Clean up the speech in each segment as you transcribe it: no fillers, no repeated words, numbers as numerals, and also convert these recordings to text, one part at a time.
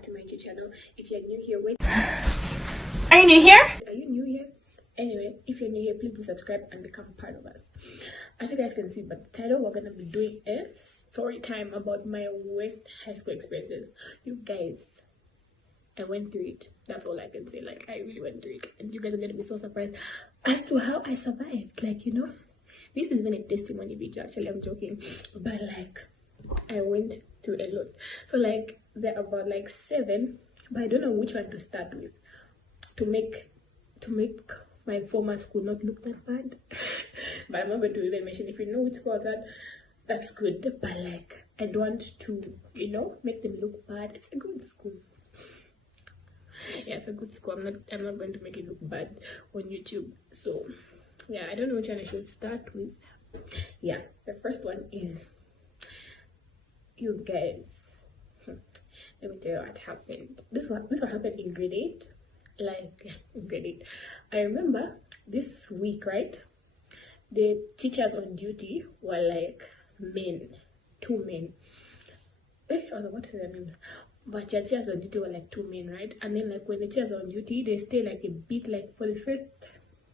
back to my YouTube channel. If you're new here, wait. Are you new here? Are you new here? Anyway, if you're new here, please do subscribe and become part of us. As you guys can see by the title, we're gonna be doing a story time about my worst high school experiences. You guys, I went through it. That's all I can say. Like, I really went through it, and you guys are gonna be so surprised as to how I survived. Like, you know, this is even a testimony video. Actually, I'm joking, but like, I went through a lot. So like, there are about like 7, but I don't know which one to start with to make my former school not look that bad. But I'm not going to even mention. If you know which school was that, that's good. But like, I don't want to, you know, make them look bad. It's a good school. Yeah, it's a good school. I'm not going to make it look bad on YouTube. So yeah, I don't know which one I should start with. Yeah, the first one is, you guys, let me tell you what happened. This one happened in grade 8. Like, in grade 8, I remember this week, right, the teachers on duty were like men, 2 men. I was about to say that name, but the teachers on duty were like 2 men, right? And then like, when the teachers are on duty, they stay like a bit, like for the first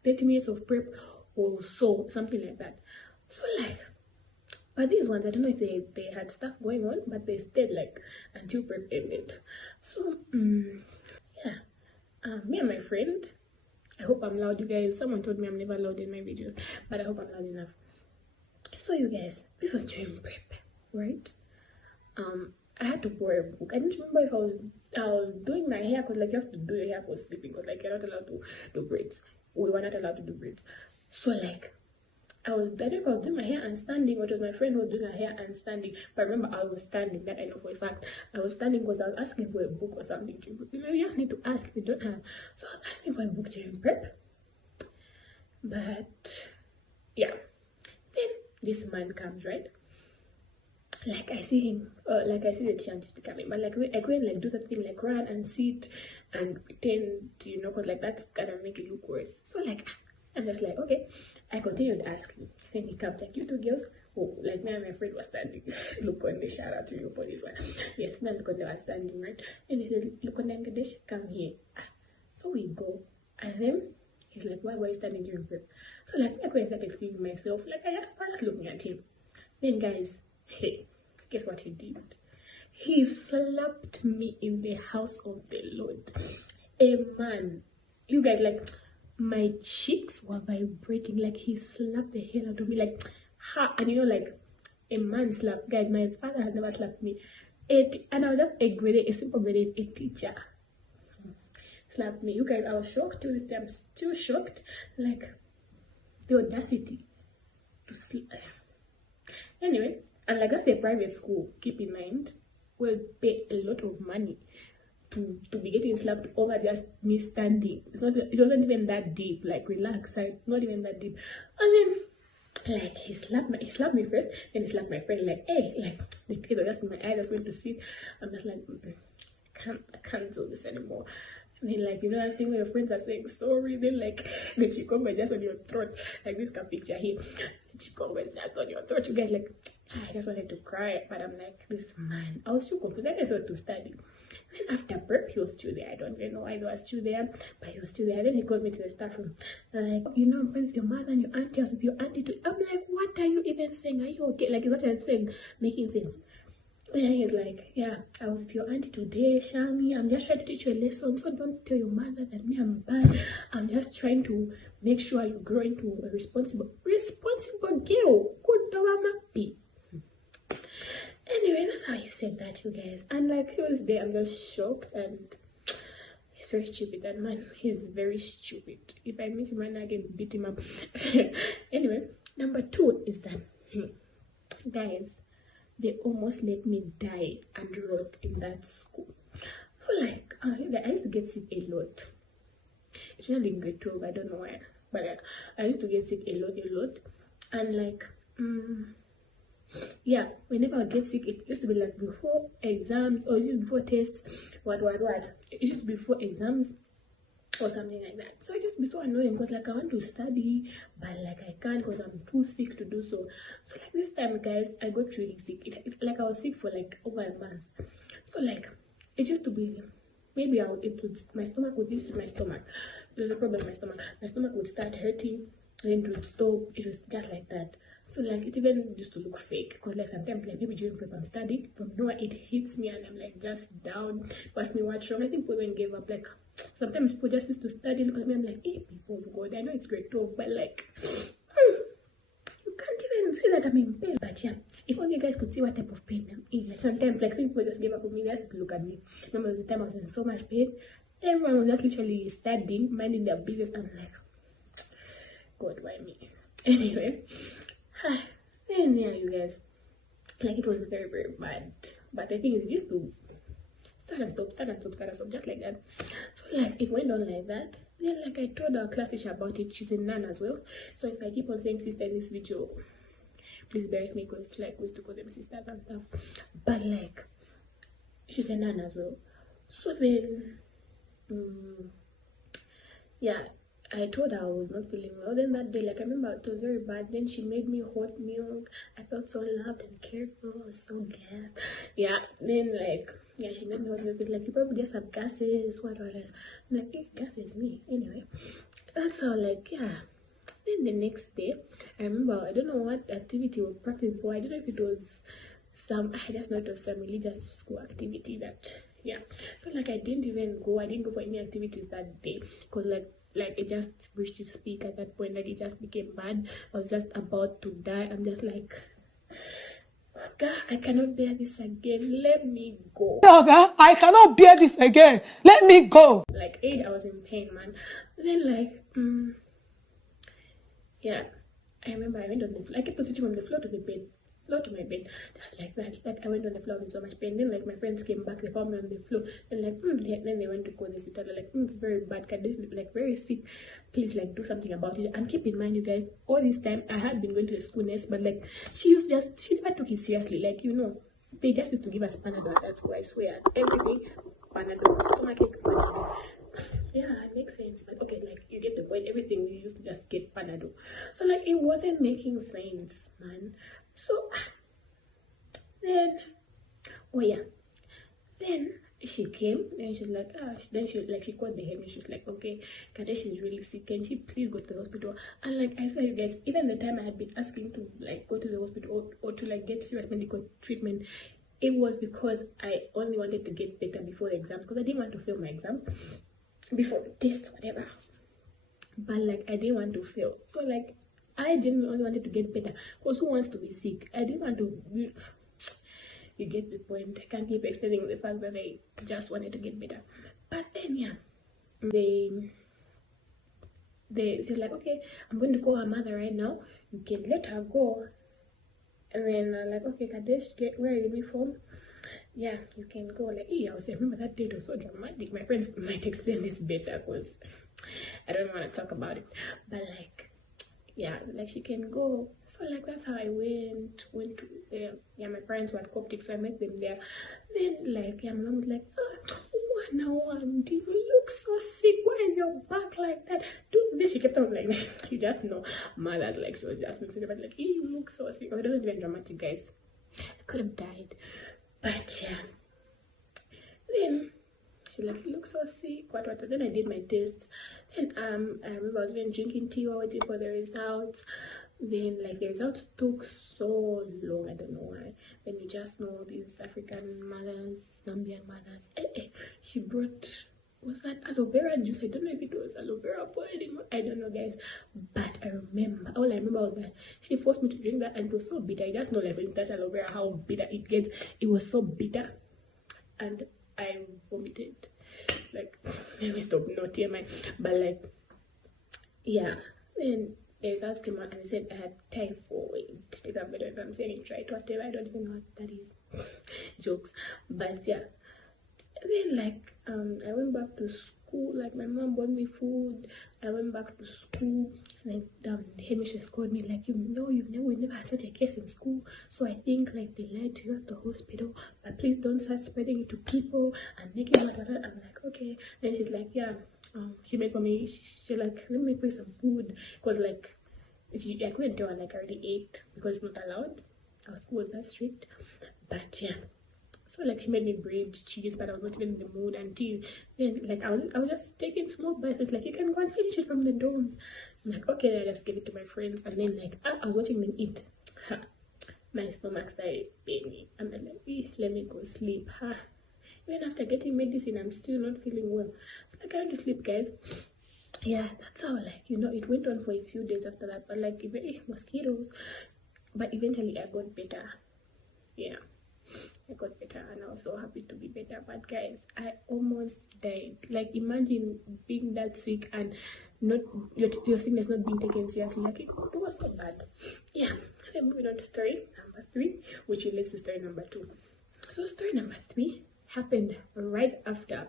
30 minutes of prep or so, something like that. So like, but these ones, I don't know if they had stuff going on, but they stayed like until prep ended. So yeah, me and my friend, I hope I'm loud, you guys. Someone told me I'm never loud in my videos, but I hope I'm loud enough. So you guys, this was during prep, right? I had to pour a book. I don't remember if I was doing my hair, because like, you have to do your hair for sleeping, because like, you're not allowed to do braids. We were not allowed to do braids. So like, I don't know if I was doing my hair and standing, or it was my friend who was doing her hair and standing. But remember, I was standing. That I know for a fact. I was standing because I was asking for a book or something. You know, you just need to ask if you don't have. So I was asking for a book during prep. But yeah, then this man comes, right? Like, I see him, like I see the teacher coming, but like, I go and like do that thing, like run and sit and pretend, you know, because like, that's gonna make it look worse. So like, I'm just like, okay. I continued asking. Then he comes like, you 2 girls. Oh, like, me and my friend was standing. Look on the, shout out to you for this one. Yes, me and Lukonde was standing, right? And he said, Lukonde and Kadesh, come here. So we go. And then he's like, why were you standing during prep? So like, I couldn't start explaining myself. Like, I was looking at him. Then guys, hey, guess what he did? He slapped me in the house of the Lord. A man. You guys, like, my cheeks were vibrating. Like, he slapped the hell out of me, like, ha. And you know, like, a man slapped. Guys, my father has never slapped me. And I was just a simple grade 8 teacher slapped me. You guys, I was shocked. To this day, I'm still shocked. Like, the audacity to slap. Anyway, and like, that's a private school. Keep in mind, we'll pay a lot of money to be getting slapped over just me standing. It wasn't even that deep. Like, relax, not even that deep. And then like, he slapped me first, then he slapped my friend. Like, hey, like, the tears are just in my eyes. I just went to sit. I'm just like, I can't do this anymore. And then like, you know that thing where your friends are saying sorry, then like, the chikomba just on your throat, like this can picture here, the chikomba is just on your throat. You guys, like, I just wanted to cry, but I'm like, this man, I was so confused. I didn't know to study. Then after prep, he was still there. I don't even know why he was still there, but he was still there. Then he calls me to the staff room. Like, you know, I'm friends with your mother and your auntie. I was with your auntie too. I'm like, what are you even saying? Are you okay? Like, is what I'm saying making sense? And he's like, yeah, I was with your auntie today, Shami. I'm just trying to teach you a lesson. So don't tell your mother that me, I'm bad. I'm just trying to make sure you grow into a responsible girl. Good dog, anyway, that's how he said that, you guys. And like, to this day, I'm just shocked, and he's very stupid. That man, he's very stupid. If I meet him right now, I can beat him up. Anyway, number 2 is that, guys, they almost let me die and rot in that school. So like, I used to get sick a lot. Especially in grade 12, I don't know why. But I used to get sick a lot. And like, yeah, whenever I get sick, it used to be like before exams or just before tests. What? It used to be before exams or something like that. So it used to be so annoying, because like, I want to study, but like, I can't because I'm too sick to do so. So like, this time, guys, I got really sick. Like, I was sick for like over a month. So like, it used to be, maybe my stomach would used to my stomach. There's a problem with my stomach. My stomach would start hurting, and then it would stop. It was just like that. So like it even used to look fake, because like sometimes like maybe during prep I'm studying, from nowhere it hits me and I'm like just down, pass me what's wrong. I think people even gave up. Like sometimes people just used to study, look at me, I'm like, hey people, God, I know it's great talk, but like you can't even see that I'm in pain. But yeah, if only you guys could see what type of pain I'm in. Like sometimes like people just gave up on me, they just look at me. Remember the time I was in so much pain, everyone was just literally studying, minding their business. I'm like, God, why me? Anyway, and yeah, you guys, like it was very, very bad. But the thing is, it used to start and stop, just like that. So like it went on like that. Then like I told our class teacher about it. She's a nun as well. So if I keep on saying sister in this video, please bear with me, because like we used to call them sisters and stuff. But like she's a nun as well. So then yeah, I told her I was not feeling well. Then that day, like I remember it was very bad. Then she made me hot milk. I felt so loved and cared for. I was so gassed. Yeah. Then like yeah, she made me hot milk. Like you probably just have gases. What? I'm like, hey, gases me. Anyway, that's how like yeah. Then the next day, I remember I don't know what activity we were practicing for. I don't know if it was I just know it was some religious school activity that yeah. So like I didn't go for any activities that day, because like it just wished to speak at that point. Like it just became bad. I was just about to die. I'm just like, God, I cannot bear this again. Let me go. Okay, I cannot bear this again. Let me go. Like, I was in pain, man. Then like, yeah, I remember I went on the floor. I kept switching from the floor to the bed. Floor to my bed, just like that. Like I went on the floor with so much pain. Then like my friends came back, they found me on the floor, and like then they went to call the sister. Like it's very bad, Kadesh, like very sick. Please like do something about it. And keep in mind, you guys, all this time I had been going to the school nurse, but like she never took it seriously. Like they just used to give us Panadol. That's why I swear everything Panadol, stomachache, Panadol. Yeah, it makes sense. But okay, like you get the point. Everything we used to just get Panadol. So like it wasn't making sense, man. So then, oh yeah, then she came and she's like, then she called the head and she's like, okay, Kadesh is really sick. Can she please go to the hospital? And like I saw you guys, even the time I had been asking to like go to the hospital or to like get serious medical treatment, it was because I only wanted to get better before the exams, because I didn't want to fail my exams before the test, whatever. But like I didn't want to fail, so like I didn't only wanted to get better, because who wants to be sick? I didn't want to. You get the point. I can't keep explaining the fact that I just wanted to get better. But then yeah, she's like, okay, I'm going to call her mother right now. You can let her go. And then I'm like, okay, Kadesh, wear your uniform. Yeah, you can go. Like, I was saying, remember that date was so dramatic. My friends might explain this better, because I don't want to talk about it. But like, yeah, like she can go. So like that's how I went to there. Yeah, my parents were at Coptic, so I met them there. Then like yeah, my mom was like, what now, auntie? You look so sick. Why is your back like that? Do this. She kept on like you just know mothers, like she was just saying, but like you look so sick. Oh, it wasn't even dramatic, guys. I could have died. But yeah. Then she like, you look so sick, what. Then I did my tests. Then I remember I was even drinking tea while waiting for the results. Then like the results took so long, I don't know why. Then you just know these African mothers, Zambian mothers. She brought, was that aloe vera juice? I don't know if it was aloe vera boiled, I don't know, guys. But all I remember was that she forced me to drink that, and it was so bitter. I just know like when you touch aloe vera how bitter it gets. It was so bitter, and I vomited. Like, let me stop, not TMI. But like, yeah. Then the results came out and they said I had typhoid. Take a better if I'm saying it right, whatever. I don't even know what that is. Jokes. But yeah. Then like I went back to school. Like my mom bought me food. I went back to school. Like the headmistress called me like, we never had such a case in school, so I think like they lied to you at the hospital, but please don't start spreading it to people and making what. I'm like, okay. Then she's like, yeah, she made for me. She like, let me make me some food, because like I couldn't tell her like I already ate, because it's not allowed. Our school was that strict. But yeah, So like she made me bread cheese, but I was not even in the mood until then. Like I was just taking small bites. It's like, you can go and finish it from the dorms. I'm like, okay, then I just gave it to my friends, and then like I was watching them eat. Ha. My stomach started paining. I'm like, let me go sleep. Ha. Even after getting medicine, I'm still not feeling well. So like, I went to sleep, guys. Yeah, that's how, like, you know, it went on for a few days after that. But like, mosquitoes. But eventually, I got better. Yeah, I got better, and I was so happy to be better. But guys, I almost died. Like, imagine being that sick and not your sickness not being taken seriously. Like, it was so bad. Yeah. Then moving on to story number 3, which relates to story number 2. So story number 3 happened right after.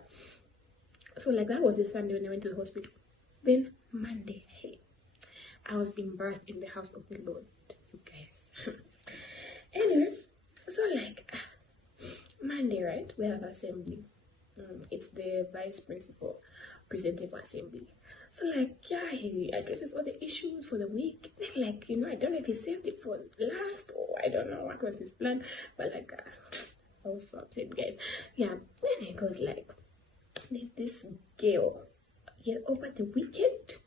So like, that was a Sunday when I went to the hospital. Then Monday, hey, I was embarrassed in the house of the Lord, you guys. Anyway, so like Monday, right, we have assembly. It's the vice principal presenting for assembly. So like, yeah, he addresses all the issues for the week. Then like, you know, I don't know if he saved it for last, or I don't know what was his plan, but like I was so upset, guys. Yeah, then he goes like, there's this girl, yeah, over the weekend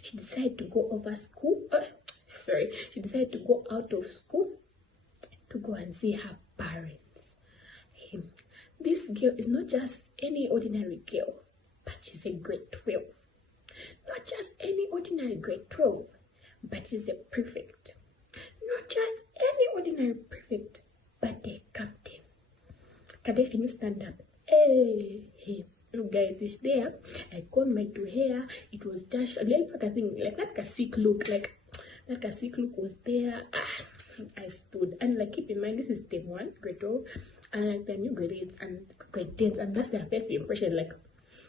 she decided to go over school. She decided to go out of school to go and see her parents. This girl is not just any ordinary girl, but she's a grade 12. Not just any ordinary grade 12, but she's a prefect. Not just any ordinary prefect, but a captain. Kadesh, can you stand up? Hey. You guys, this there, I combed my hair. It was just a little like a thing, like that sick look, like that a sick look was there. I stood, and like, keep in mind, this is day 1, grade 12, and like the new grade 8s and grade 10s, and that's their first impression. Like,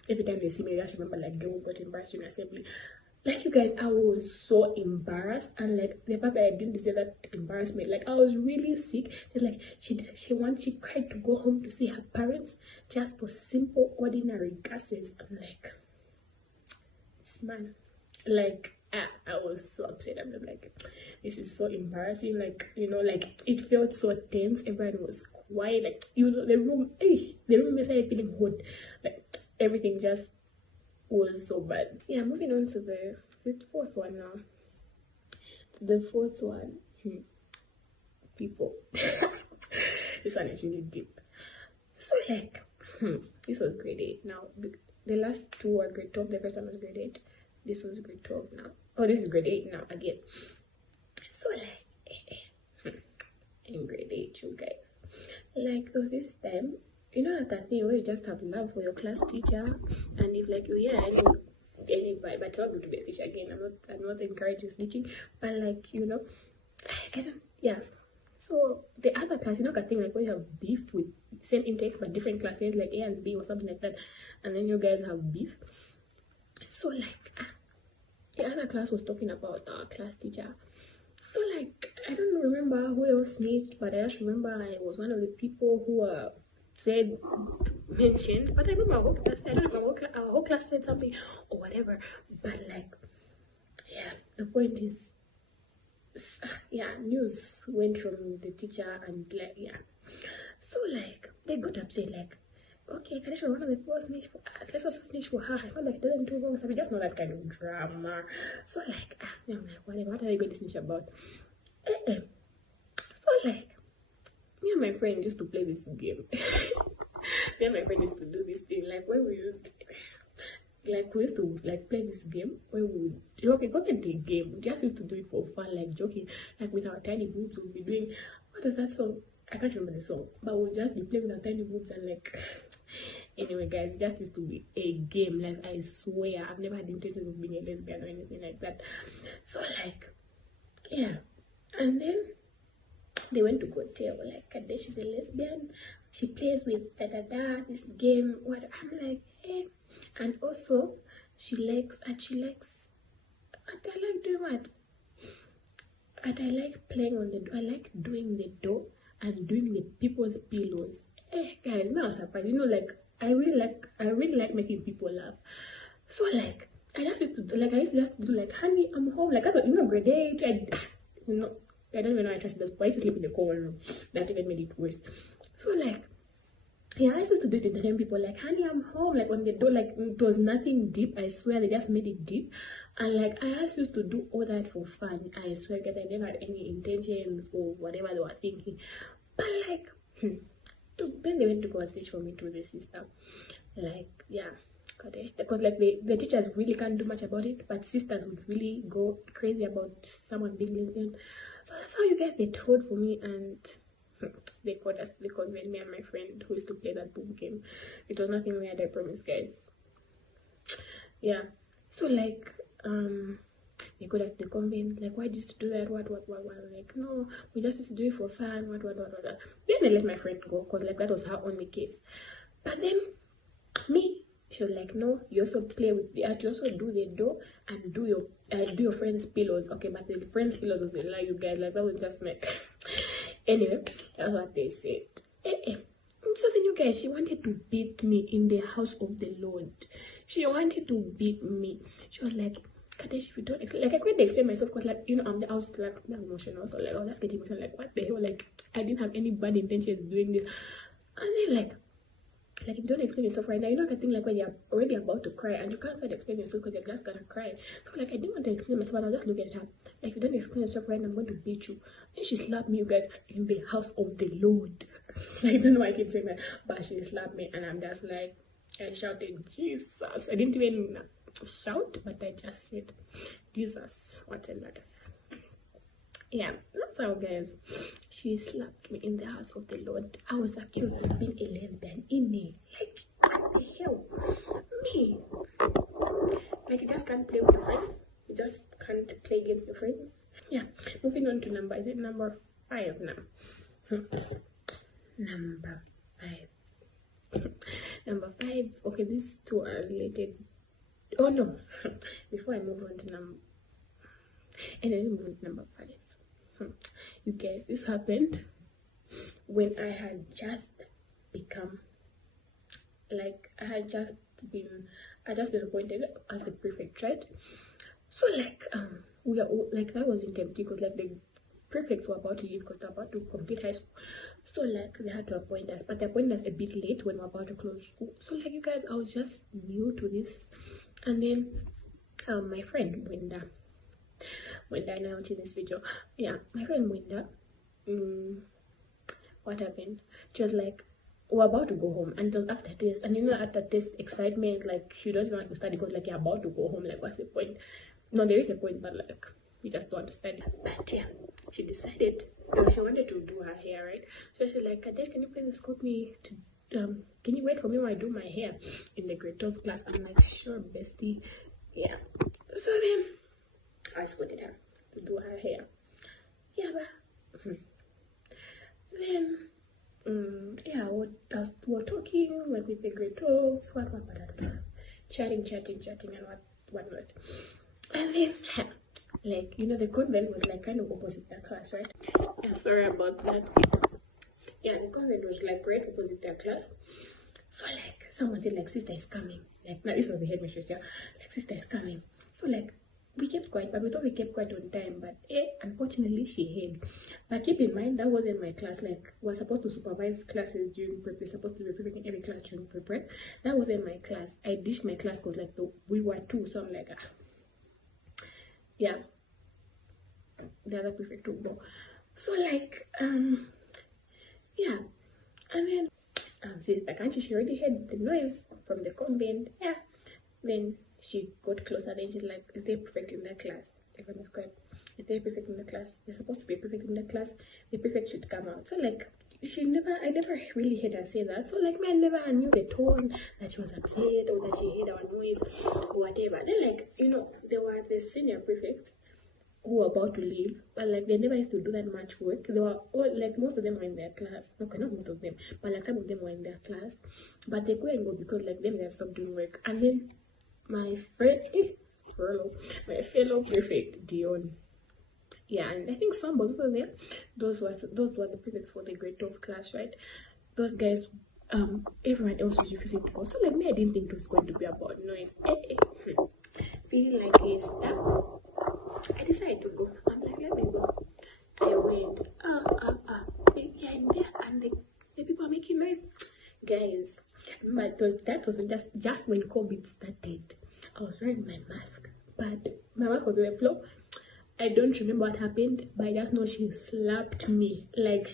every time they see me, I just remember like, girl got embarrassed in assembly. Like, you guys, I was so embarrassed, and like the fact that I didn't deserve that embarrassment, like I was really sick. It's like she cried to go home to see her parents just for simple ordinary gases. I'm like, this man, like I was so upset. I'm like, this is so embarrassing. Like, you know, like it felt so tense. Everyone was quiet. Like, you know, the room started feeling hot. Like everything just was so bad. Yeah, moving on to the 4th one now. The 4th one, people. This one is really deep. So like, this was grade 8. Now the last 2 were grade 12. The first one was grade 8. This was grade 12 now. Oh, this is grade 8 now again. So like, in grade 8, you guys, like, there was this time, you know, that thing where you just have love for your class teacher, and if like, any vibe, but not to be a teacher again. I'm not encouraging snitching, but like, you know, I don't, yeah. So the other class, you know, that thing like when you have beef with same intake but different classes, like A and B or something like that, and then you guys have beef. So like, the other class was talking about our class teacher. So like, I don't remember who else snitched, but I just remember I was one of the people who mentioned, but I remember our whole class, I don't remember our whole class said something or whatever, but like, yeah, the point is, yeah, news went from the teacher, and like, yeah, so like, they got upset, like, okay, Kadesh was one of the people snitch for us, let's also snitch for her. It's not like they don't do wrong, so we just know that kind of drama. So like, I'm like, whatever, what are they going to snitch about? So like, me and my friend used to play this game. Me and my friend used to do this thing, like when we used to like play this game where we would, okay, not the game, we just used to do it for fun, like joking, like with our tiny boobs. We'll be doing, what is that song? I can't remember the song, but we'll just be playing with our tiny boobs and like, anyway guys, it just used to be a game. Like, I swear I've never had intentions of being a lesbian or anything like that. So like, yeah, and then they went to go tell like, Kadesh is a lesbian, she plays with this game, what. I'm like, hey. And also she likes I like doing what, and I like playing on the door. I like doing the door and doing the people's pillows. Hey guys, now I was surprised, you know, like I really like making people laugh. So like, I used to do like, honey, I'm home, like, I thought, you know, grade 8, I don't even know I trusted this, but I used to sleep in the common room. That even made it worse. So like, Yeah, I used to do it with the same people, like, honey, I'm home, like on the door, like it was nothing deep, I swear, they just made it deep. And like I just used to do all that for fun, I swear, because I never had any intentions or whatever they were thinking. But like then they went to go and stitch for me to the sister. Like, yeah, kadesh, because like the teachers really can't do much about it, but sisters would really go crazy about someone being lesbian. So that's how you guys, they told for me, and they convened me and my friend who used to play that boom game. It was nothing weird, I promise, guys. Yeah. So like they got us the convent, like, why did you do that? What? Like, no, we just used to do it for fun. What? Then I let my friend go, because like that was her only case. But then me, she was like, no, you also play with the art, you also do the door and do your friends' pillows. Okay, but the friends' pillows was a lie, you guys, like that was just my anyway, that's what they said. So then you guys, she wanted to beat me in the house of the Lord. She wanted to beat me. She was like, Kadesh, if you don't explain, like I couldn't explain myself, because like, you know, I was like emotional, so like I was just getting emotional, like what the hell, like I didn't have any bad intentions doing this. And then like if you don't explain yourself right now, you know that thing, like when you're already about to cry and you can't quite explain yourself because you're just gonna cry. So like I didn't want to explain myself, and I was just looking at her like, if you don't explain yourself right now, I'm going to beat you. Then she slapped me, you guys, in the house of the Lord. I don't know why I keep saying that, but she slapped me, and I'm just like, I shouted, Jesus. I didn't even shout, but I just said, Jesus, what a life. Yeah, that's how, guys, she slapped me in the house of the Lord. I was accused of being a lesbian in me. Like, what the hell? Me? Like, you just can't play with your friends? You just can't play against your friends? Yeah, moving on to number 5 now. Number 5. Number 5, okay, these two are related. Oh no, before I move on to number 5. You guys, this happened when I had just become, like, I just been appointed as a prefect, right? So like we are all, like, that was in term 3, because like the prefects were about to leave because they're about to complete high school. So like they had to appoint us, but they appointed us a bit late when we were about to close school. So like, you guys, I was just new to this. And then my friend Wenda now watching this video, yeah, my friend Wenda, what happened? She was like, we're about to go home, and it was after test, and you know, after test excitement, like she doesn't want to study because like you're about to go home, like what's the point? No, there is a point, but like we just don't want to study. But yeah, she decided, she wanted to do her hair, right? So she's like, Kadesh, can you please escort me to can you wait for me while I do my hair in the grade 12 class? I'm like, sure, bestie. Yeah. So then I escorted her to do her hair. Yeah, but then yeah, we're talking like with the grade 12s, what, chatting and whatnot. And then like, you know, the convent was like kind of opposite their class, right? Yeah, sorry about that. Yeah, the convent was like right opposite their class. So like someone said like, sister is coming. Like, now this was the headmistress, yeah. Like, sister is coming. So like we kept quiet, but we thought we kept quiet on time, but unfortunately she hid. But keep in mind, that wasn't my class. Like, we're supposed to supervise classes during prep. We're supposed to be preparing every class during prep. That wasn't my class. I ditched my class because like we were 2, so I'm like, yeah, the other prefect took more. So like yeah, and then sister Kanchi, she already heard the noise from the convent. Yeah, then she got closer, then she's like, is there a prefect in that class? Everyone was quiet. Is there a prefect in the class? There's supposed to be a prefect in the class. The prefect should come out. So like, I never really heard her say that. So like, I never knew the tone, that she was upset or that she heard our noise or whatever. Then like, you know, there were the senior prefects who were about to leave, but like they never used to do that much work. They were all, like, most of them were in their class. Okay, not most of them, but like some of them were in their class, but they couldn't go because like them, they had stopped doing work. And then my friend, my fellow prefect Dion, yeah, and I think some was also there. Those were the prefects for the grade 12 class, right? Those guys, everyone else was refusing to go. So like me, I didn't think it was going to be about noise. Feeling like a star, I decided to go. I'm like, let me go. I went. Yeah, in there, and the people are making noise. Guys, was just when COVID started. I was wearing my mask, but my mask was on the floor. I don't remember what happened, but I just know she slapped me. Like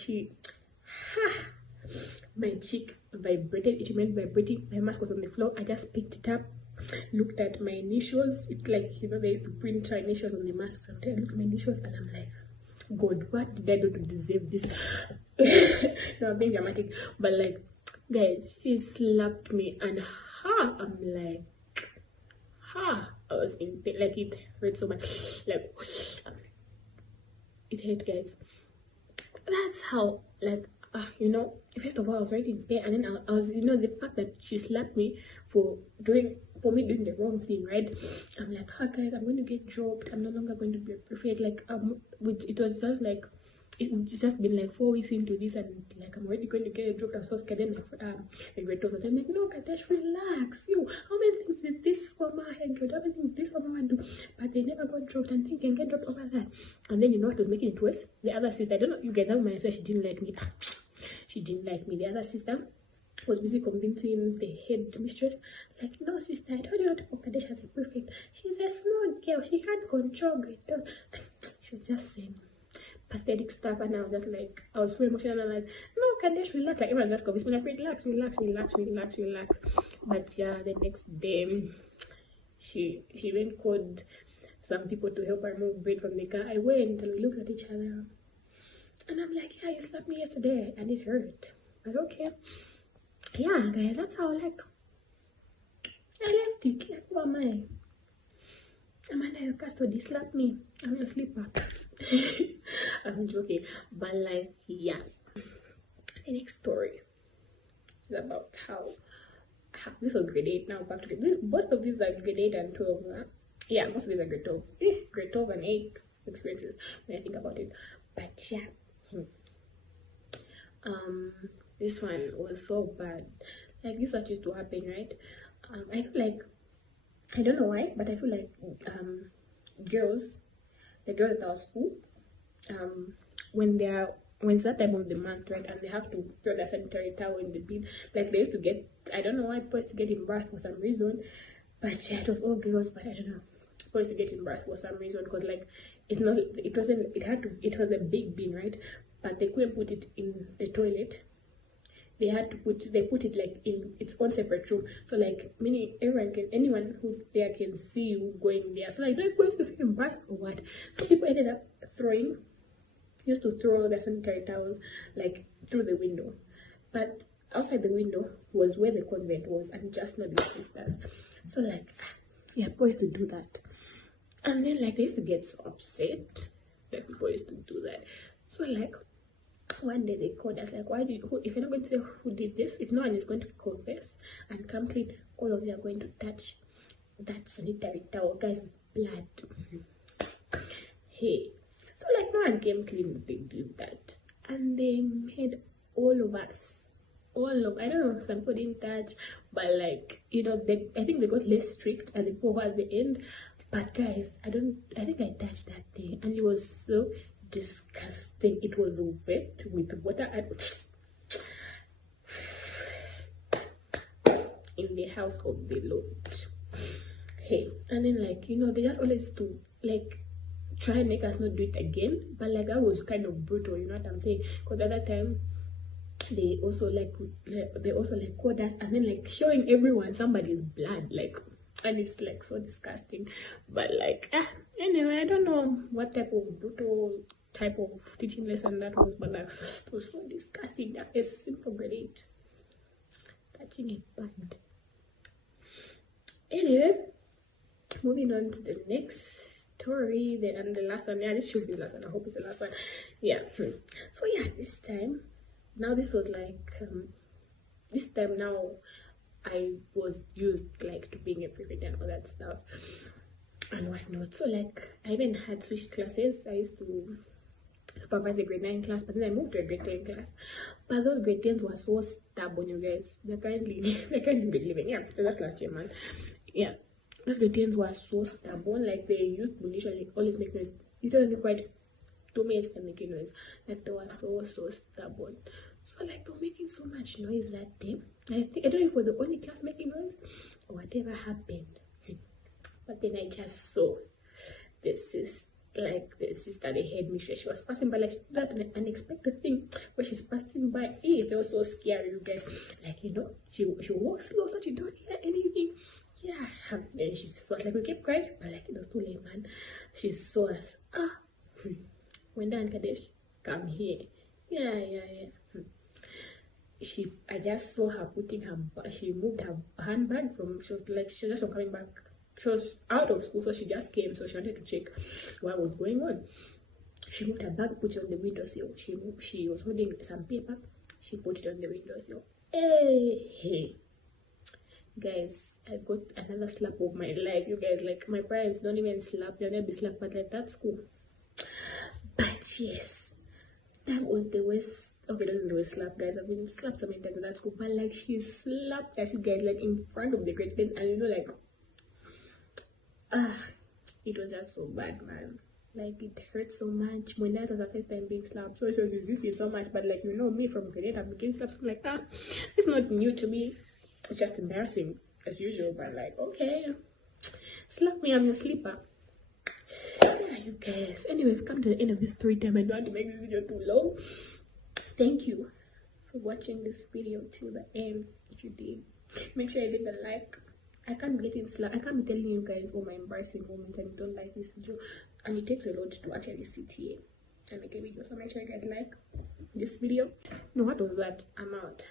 my cheek vibrated. It remained vibrating. My mask was on the floor. I just picked it up, looked at my initials. It's like, you know, they used to print our initials on the mask. So I looked at my initials and I'm like, God, what did I do to deserve this? No, I'm being dramatic, but like, guys, she slapped me and I'm like, I was in pain. Like, it hurt so much. Like, it hurt, guys. That's how, like, you know, first of all, I was right in pain, and then I was, you know, the fact that she slapped me for me doing the wrong thing, right? I'm like, guys, I'm going to get dropped. I'm no longer going to be a prefect. Like, which it was just like, it's just been like 4 weeks into this, and like I'm already going to get a dropped. I'm so scared. Then my grade was I'm like, no, Kadesh, relax. You, how many things did this former and how many things this former one do? But they never got dropped, and they can get dropped over that. And then you know what was making it worse? The other sister, I don't know, you guys have my sister, she didn't like me. She didn't like me. The other sister was busy convincing the head mistress, like, no, sister, I told you not to put Kadesh as a prefect. She's a small girl. She can't control grade 12. She was just saying pathetic stuff, and I was just like, I was so emotional. I'm like, no, Kadesh, relax. Like, everyone just convinced me, like, relax. But yeah, the next day, she then called some people to help her move bread from the car. I went and we looked at each other, and I'm like, yeah, you slapped me yesterday, and it hurt. But okay. Yeah, guys, that's how, like, I left it. Like, who am I? Amanda, your custody slapped me. I'm a sleeper. I'm joking. But, like, yeah. The next story is about how this was grade 8. Now back to grade. Most of these are grade 8 and 12. Yeah, most of these are grade 12. Grade 12 and 8 experiences when I think about it. But yeah. This one was so bad. Like, this what used to happen, right? I feel like, I don't know why, but I feel like the girls at our school, when it's that time of the month, right, and they have to throw the sanitary towel in the bin, like, they used to get, I don't know why, boys to get embarrassed for some reason. But yeah, it was all girls, but I don't know, boys to get embarrassed for some reason, because like, it was a big bin, right, but they couldn't put it in the toilet. They put it like in its own separate room, so like anyone who's there can see you going there. So like, they're going to feel embarrassed or what? So people ended up used to throw the sanitary towels like through the window, but outside the window was where the convent was, and just not the sisters. So like, yeah, boys to do that, and then like they used to get so upset that people used to do that. So like, one day they called us, like, if you're not going to say who did this, if no one is going to confess and come clean, all of you are going to touch that sanitary towel, guys, with blood. Hey, so like, no one came clean. They did that, and they made all of us, I don't know, some people didn't touch, but like, you know, I think they got less strict at the poor at the end. But guys, I think I touched that thing, and it was so disgusting. It was wet with water in the house of the Lord. Hey, and then like, you know, they just always to like try and make us not do it again. But like, that was kind of brutal, you know what I'm saying? Because at that time they also called us, and then like showing everyone somebody's blood, like, and it's like so disgusting. But like, anyway, I don't know what type of brutal type of teaching lesson that was, but like, it was so disgusting. That's a simple grade 8 touching it bad. Anyway, moving on to the next story, and the last one. Yeah, this should be the last one. I hope it's the last one. Yeah. So yeah, this time now I was used like to being a prefect and all that stuff and whatnot. So like, I even had switched classes. I used to supervise a grade 9 class, but then I moved to a grade 10 class. But those grade 10s were so stubborn, you guys. They're currently grade 11. Yeah, so that's last year, man. Yeah, those grade 10s were so stubborn. Like, they used to literally always make noise. It only required 2 minutes to make a noise. Like, they were so stubborn. So like they were making so much noise that day. I don't know if we were the only class making noise or whatever happened. But then I just saw the sister, the headmistress. She was passing by, like she did an unexpected thing where she's passing by. It was so scary, you guys. Like, you know, she walks slow so she don't hear anything. Yeah, and she was like, we kept quiet, but like it was too late, man. She saw us. When done, Kadesh, come here. Yeah. I just saw her she moved her handbag she was just coming back. She was out of school, so she just came, so she wanted to check what was going on. She moved her bag, put it on the windowsill. She was holding some paper. She put it on the windowsill. Hey, guys, I got another slap of my life. You guys, like my parents don't even slap. They'll never be slapped, but like that's cool. But yes, that was the worst. Okay, that was the worst slap, guys. I've been slapped so many times at that school, but like she slapped us, you guys, like in front of the grade 10, and you know, like it was just so bad, man. Like it hurt so much. When that was the first time being slapped, so she was resisting so much. But like, you know me from grade 8, I'm getting slapped. So I'm like, it's not new to me. It's just embarrassing as usual. But like, okay, slap me, I'm your sleeper. Yeah, you guys. Anyway, we've come to the end of this story time. I don't want to make this video too long. Thank you for watching this video till the end. If you did, make sure you hit the like. I can't be getting slapped. I can't be telling you guys all my embarrassing moments and you don't like this video. And it takes a lot to actually sit here and make a video. So make sure you guys like this video. No, what was that? I'm out.